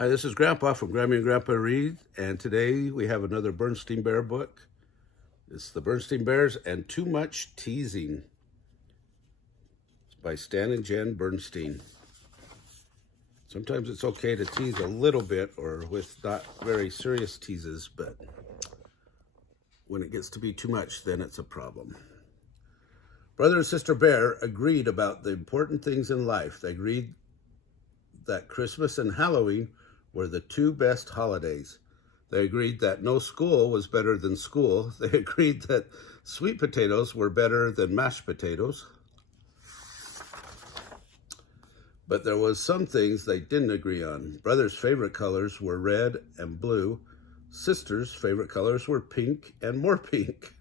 Hi, this is Grandpa from Grammy and Grandpa Read, and today we have another Berenstain Bear book. It's The Berenstain Bears and Too Much Teasing. It's by Stan and Jan Berenstain. Sometimes it's okay to tease a little bit or with not very serious teases, but when it gets to be too much, then it's a problem. Brother and Sister Bear agreed about the important things in life. They agreed that Christmas and Halloween were the two best holidays. They agreed that no school was better than school. They agreed that sweet potatoes were better than mashed potatoes. But there was some things they didn't agree on. Brother's favorite colors were red and blue. Sister's favorite colors were pink and more pink.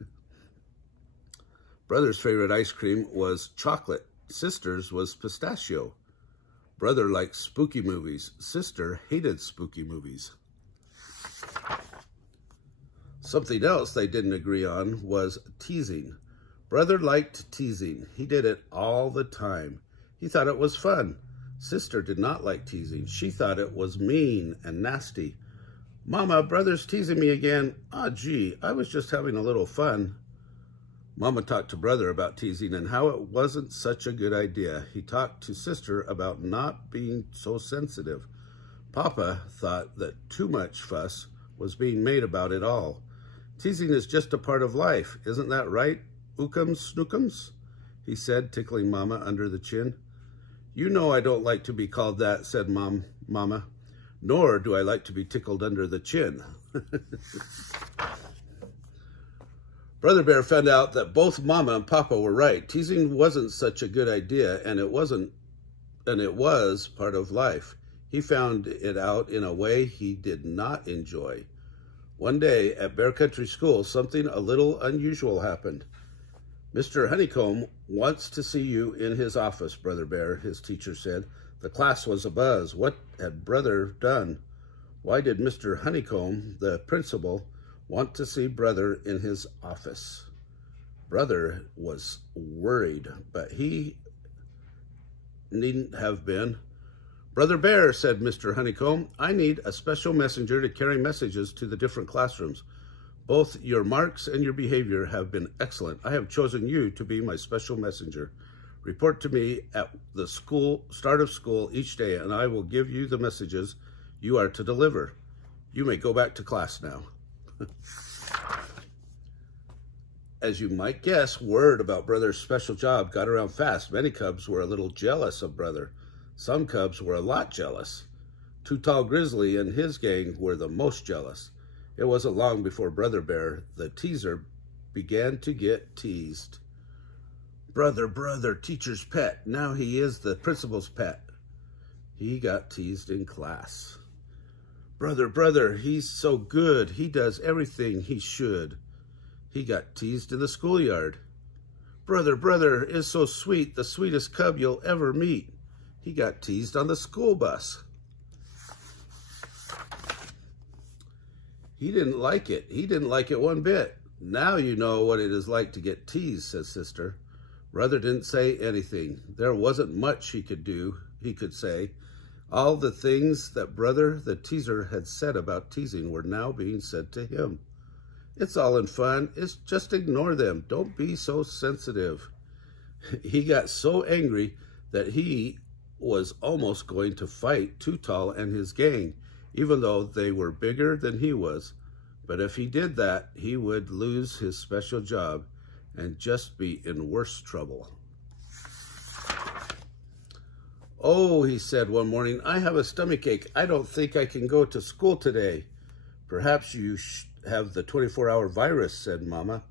Brother's favorite ice cream was chocolate. Sister's was pistachio. Brother liked spooky movies. Sister hated spooky movies. Something else they didn't agree on was teasing. Brother liked teasing. He did it all the time. He thought it was fun. Sister did not like teasing. She thought it was mean and nasty. Mama, brother's teasing me again. Ah, gee, I was just having a little fun. Mama talked to Brother about teasing and how it wasn't such a good idea. He talked to Sister about not being so sensitive. Papa thought that too much fuss was being made about it all. Teasing is just a part of life. Isn't that right, Ookums Snookums? He said, tickling Mama under the chin. You know I don't like to be called that, said Mama. Nor do I like to be tickled under the chin. Brother Bear found out that both Mama and Papa were right. Teasing wasn't such a good idea, and it was part of life. He found it out in a way he did not enjoy. One day at Bear Country School, something a little unusual happened. Mr. Honeycomb wants to see you in his office, Brother Bear, his teacher said. The class was abuzz. What had Brother done? Why did Mr. Honeycomb, the principal, want to see Brother in his office? Brother was worried, but he needn't have been. Brother Bear, said Mr. Honeycomb, I need a special messenger to carry messages to the different classrooms. Both your marks and your behavior have been excellent. I have chosen you to be my special messenger. Report to me at the start of school each day, and I will give you the messages you are to deliver. You may go back to class now. As you might guess, word about Brother's special job got around fast. Many cubs were a little jealous of Brother. Some cubs were a lot jealous. Too Tall Grizzly and his gang were the most jealous. It wasn't long before Brother Bear, the teaser, began to get teased. Brother, teacher's pet. Now he is the principal's pet. He got teased in class. Brother, he's so good. He does everything he should. He got teased in the schoolyard. Brother is so sweet, the sweetest cub you'll ever meet. He got teased on the school bus. He didn't like it. He didn't like it one bit. Now you know what it is like to get teased, says Sister. Brother didn't say anything. There wasn't much he could say. All the things that Brother, the teaser, had said about teasing were now being said to him. It's all in fun. It's just ignore them. Don't be so sensitive. He got so angry that he was almost going to fight Too Tall and his gang, even though they were bigger than he was. But if he did that, he would lose his special job and just be in worse trouble. Oh, he said one morning, I have a stomachache. I don't think I can go to school today. Perhaps you have the 24-hour virus, said Mama.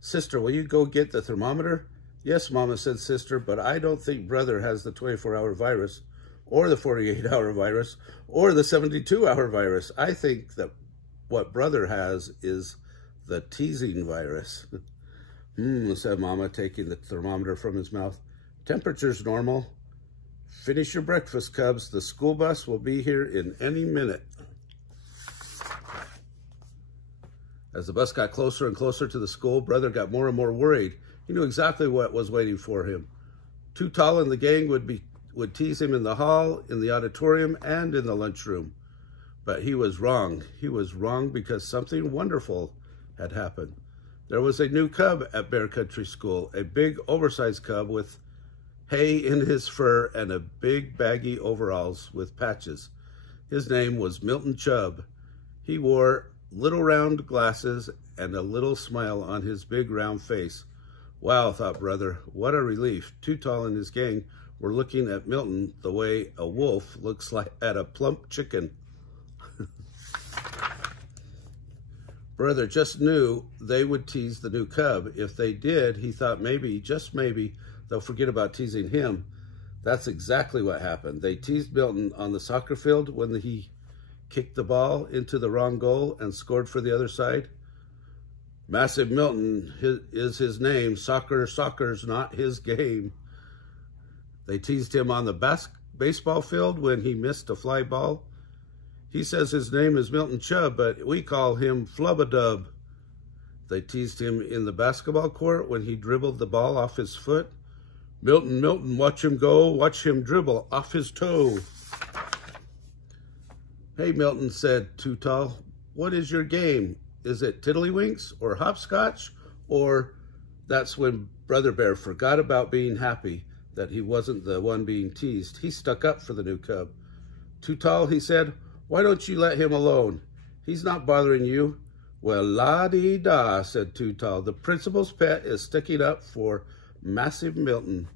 Sister, will you go get the thermometer? Yes, Mama, said Sister, but I don't think Brother has the 24-hour virus, or the 48-hour virus, or the 72-hour virus. I think that what Brother has is the teasing virus. Said Mama, taking the thermometer from his mouth. Temperature's normal. Finish your breakfast, cubs. The school bus will be here in any minute. As the bus got closer and closer to the school, Brother got more and more worried. He knew exactly what was waiting for him. Too Tall and the gang would tease him in the hall, in the auditorium, and in the lunchroom. But he was wrong. He was wrong because something wonderful had happened. There was a new cub at Bear Country School, a big oversized cub with hay in his fur and a big baggy overalls with patches. His name was Milton Chubb. He wore little round glasses and a little smile on his big round face. Wow, thought Brother, what a relief. Too Tall and his gang were looking at Milton the way a wolf looks like at a plump chicken. Brother just knew they would tease the new cub. If they did, he thought maybe, just maybe, they'll forget about teasing him. That's exactly what happened. They teased Milton on the soccer field when he kicked the ball into the wrong goal and scored for the other side. Massive Milton is his name. Soccer's not his game. They teased him on the baseball field when he missed a fly ball. He says his name is Milton Chubb, but we call him Flub-a-Dub. They teased him in the basketball court when he dribbled the ball off his foot. Milton, Milton, watch him go, watch him dribble off his toe. Hey, Milton, said Too Tall, what is your game? Is it tiddlywinks or hopscotch? Or that's when Brother Bear forgot about being happy that he wasn't the one being teased. He stuck up for the new cub. Too Tall, he said, why don't you let him alone? He's not bothering you. Well, la-dee-da, said Too Tall. The principal's pet is sticking up for Massive Milton.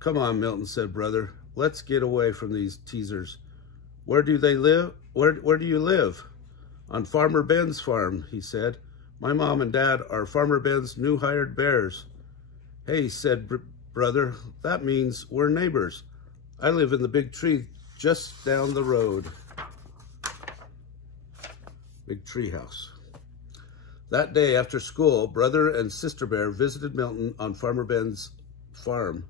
Come on, Milton, said Brother. Let's get away from these teasers. Where do they live? Where do you live? On Farmer Ben's farm, he said. My mom and dad are Farmer Ben's new hired bears. Hey, said Brother, that means we're neighbors. I live in the big tree just down the road. Big tree house. That day after school, Brother and Sister Bear visited Milton on Farmer Ben's farm.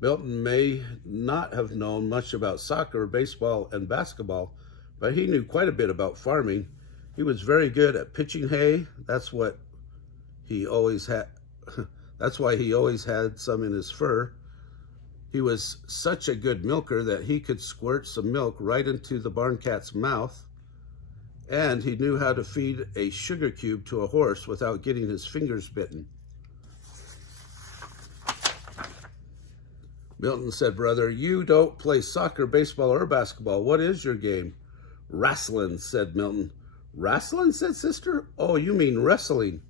Milton may not have known much about soccer, baseball, and basketball, but he knew quite a bit about farming. He was very good at pitching hay. That's why he always had some in his fur. He was such a good milker that he could squirt some milk right into the barn cat's mouth. And he knew how to feed a sugar cube to a horse without getting his fingers bitten. Milton said, Brother, you don't play soccer, baseball, or basketball. What is your game? Wrestling, said Milton. Wrestling, said Sister. Oh, you mean wrestling.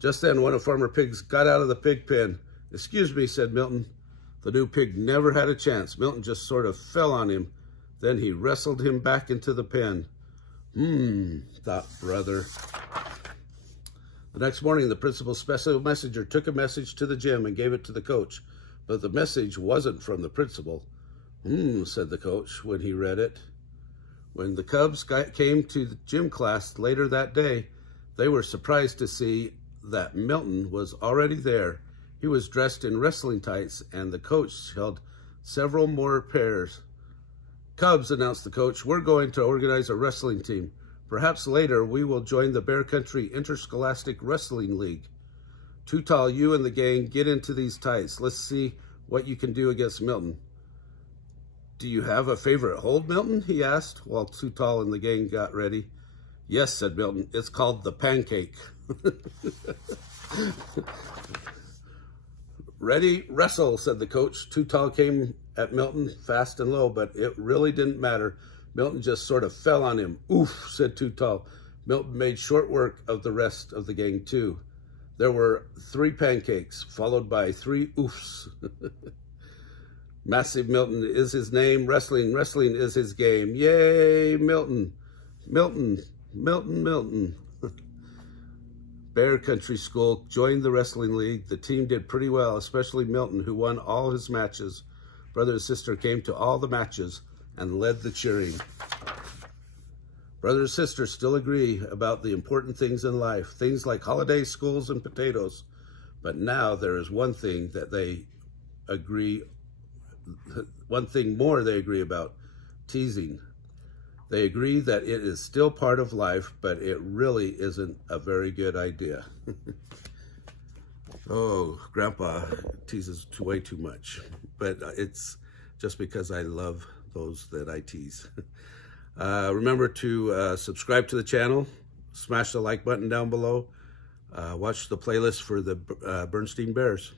Just then, one of Farmer Pig's got out of the pig pen. Excuse me, said Milton. The new pig never had a chance. Milton just sort of fell on him. Then he wrestled him back into the pen. Thought Brother. The next morning, the principal's special messenger took a message to the gym and gave it to the coach. But the message wasn't from the principal. Said the coach when he read it. When the Cubs came to the gym class later that day, they were surprised to see that Milton was already there. He was dressed in wrestling tights, and the coach held several more pairs. Cubs, announced the coach, we're going to organize a wrestling team. Perhaps later we will join the Bear Country Interscholastic Wrestling League. Too Tall, you and the gang, get into these tights. Let's see what you can do against Milton. Do you have a favorite hold, Milton? He asked while Too Tall and the gang got ready. Yes, said Milton. It's called the pancake. Ready, wrestle, said the coach. Too Tall came at Milton fast and low, but it really didn't matter. Milton just sort of fell on him. Oof, said Too Tall. Milton made short work of the rest of the gang, too. There were 3 pancakes, followed by 3 oofs. Massive Milton is his name. Wrestling is his game. Yay, Milton. Milton. Bear Country School joined the wrestling league. The team did pretty well, especially Milton, who won all his matches. Brother and sister came to all the matches and led the cheering. Brother and sister still agree about the important things in life, things like holidays, schools, and potatoes. But now there is one thing that they agree, one thing more they agree about, teasing. They agree that it is still part of life, but it really isn't a very good idea. Oh, Grandpa teases way too much, but it's just because I love those that I tease. Remember to subscribe to the channel, smash the like button down below, watch the playlist for the Berenstain Bears.